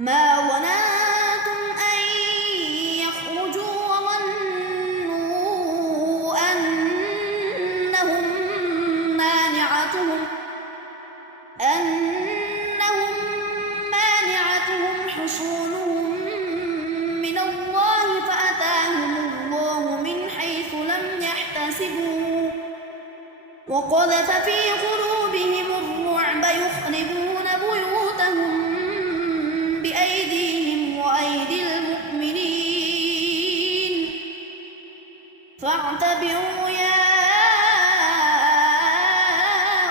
ما ظننتم أن يخرجوا وظنوا أنهم مانعتهم حصونهم من الله فأتاهم الله من حيث لم يحتسبوا وقذف في قلوبهم الرعب يخربون بيوتهم بأيديهم وأيدي المؤمنين فاعتبروا يا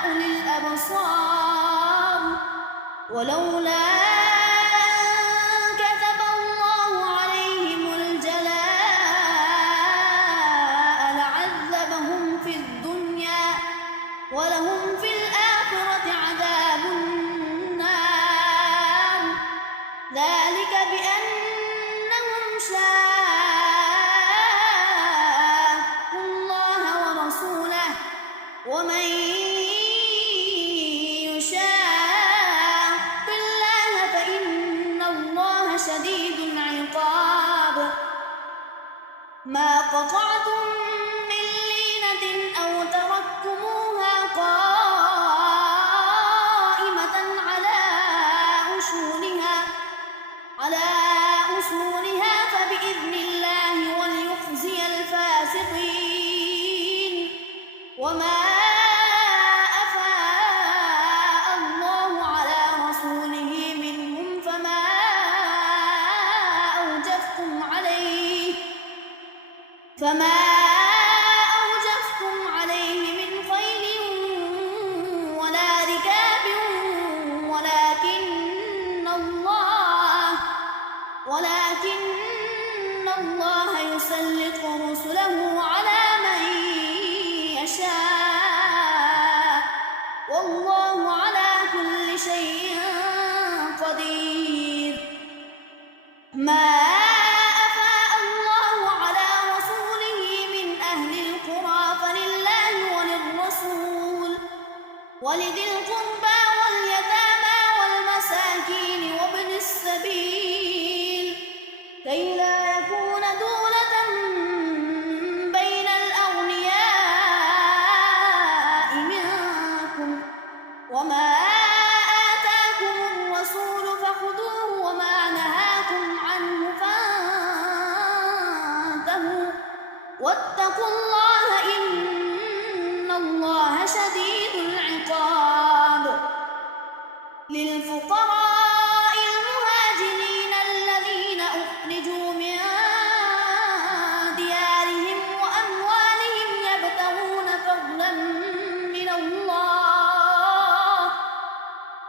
أولي الأبصار ولولا كتب الله عليهم الجلاء لعذبهم في الدنيا ولهم في الآخرة عذاب النار ذلك بأنهم شاقوا الله ورسوله ومن يشاق الله فإن الله شديد العقاب ما قطعتم من لينة أو تركتموها قائمة على أصولها فبإذن الله وليخزي الفاسقين وما أفاء الله على رسوله منهم فما أوجفتم عليه من خيل ولا ركاب ولكن الله يسلط رسله على من يشاء والله على كل شيء قدير ما أفاء الله على رسوله من أهل القرى فلله وللرسول ولذي القربى واليتامى والمساكين وابن السبيل كي لا يكون دولة بين الأغنياء منكم وما آتاكم الرسول فخذوه وما نهاكم عنه فانتهوا واتقوا الله إن الله شديد العقاب للفقراء المهاجرين الذين أخرجوا من ديارهم وأموالهم يبتغون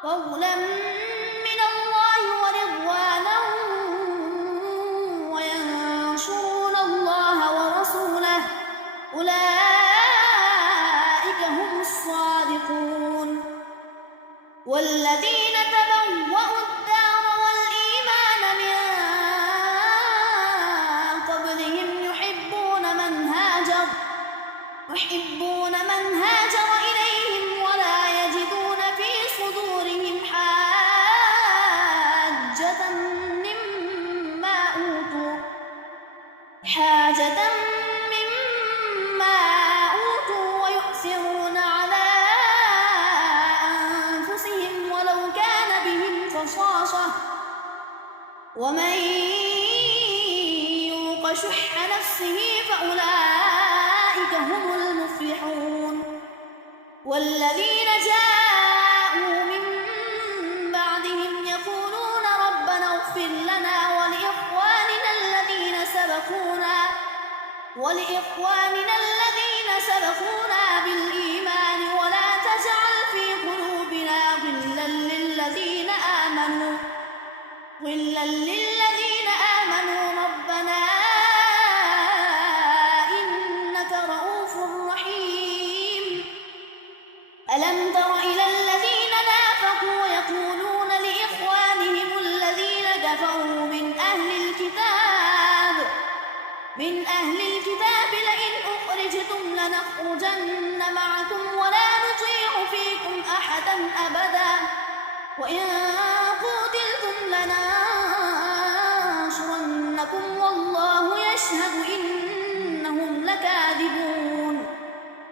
فضلا من الله ورضوانا وينصرون الله ورسوله أولئك هم الصادقون والذين تبوأوا الدار والإيمان من قبلهم يحبون من هاجر إليهم ولا يجدون في صدورهم حاجة مما أوتوا ويؤثرون على أنفسهم ولو كان بهم خصاصة ومن يوق شح نفسه فأولئك هم المفلحون والذين جاءوا من بعدهم يقولون ربنا اغفر لنا ولإخواننا الذين سبقونا بالإيمان ولا تجعل في قلوبنا غلا للذين آمنوا ربنا إنك رؤوف رحيم ألم تر إلى الذين نافقوا يقولون لإخوانهم الذين كفروا من أهل الكتاب لئن أخرجتم لنخرجن معكم ولا نطيع فيكم أحدا أبدا وإن قتلتم لنا يخادعونكم والله يشهد إنهم لكاذبون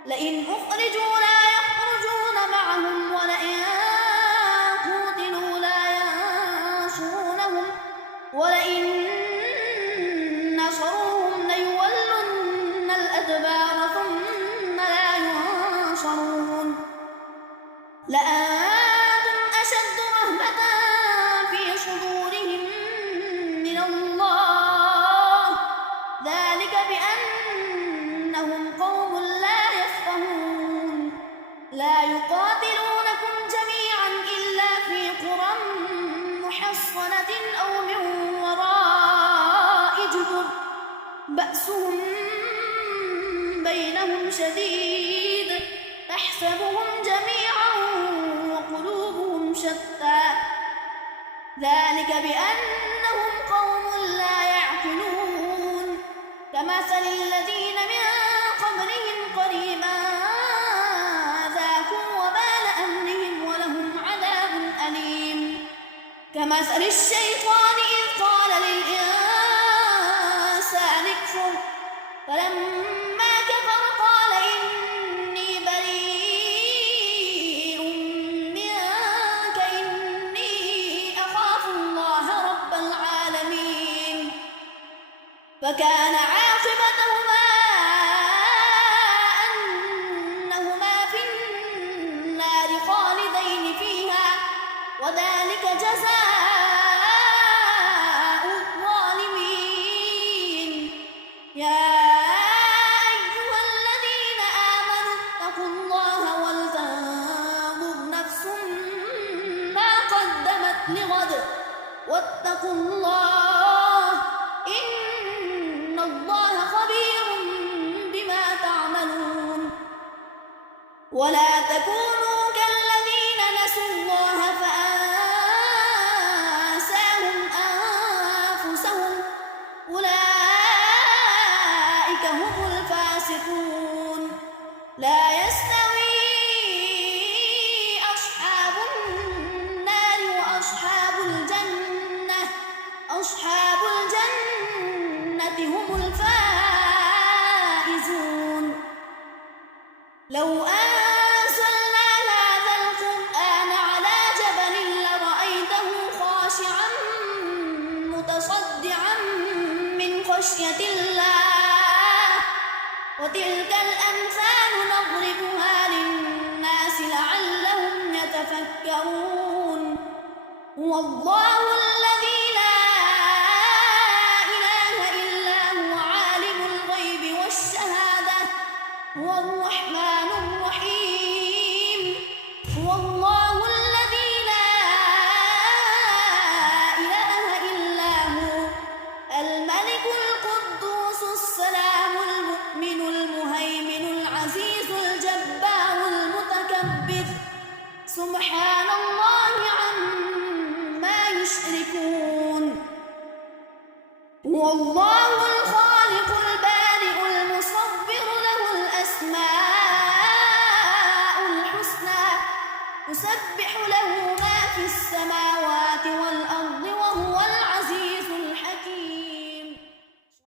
لئن أخرجوا لا يخرجون معهم ولئن قوتلوا لا ينصرونهم ولئن نصروهم ليولن الأدبار ثم لا ينصرون لأنتم أشد رهبة في صدورهم من الله ذلك بأنهم قوم لا يفقهون لا يقاتلونكم جميعا إلا في قرى محصنة أو من وراء جدر بأسهم بينهم شديد تحسبهم جميعا وقلوبهم شتى ذلك بأنهم قوم لا يعقلون كمثل الذين من قبلهم قريبا ذاقوا وبال أمرهم ولهم عذاب أليم كمثل الشيطان إذ قال للإنسان اكفر فلما كفر قال إني بريء منك إني أخاف الله رب العالمين فكان عاقبتهما أنهما في النار خالدين فيها وذلك جزاء الظالمين يا أيها الذين آمنوا اتقوا الله ولتنظر نفس ما قدمت لغد واتقوا الله إن الله خبير بما تعملون ولا تكونوا كالذين نسوا الله فأنساهم أنفسهم أولئك هم الفاسقون لا يستوي أصحاب النار وأصحاب الجنة أصحاب الجنة هم الفائزون لو أنزلنا هذا القرآن على جبل لرأيته خاشعا متصدعا من خشية الله وتلك الأمثال نضربها للناس لعلهم يتفكرون هو الله الذي لا إله إلا هو عالم الغيب والشهادة هو الرحمن الرحيم هو الله الذي لا إله إلا هو الملك القدوس السلام المؤمن المهيمن العزيز الجبار المتكبر سبحان الله عما يشركون هو الله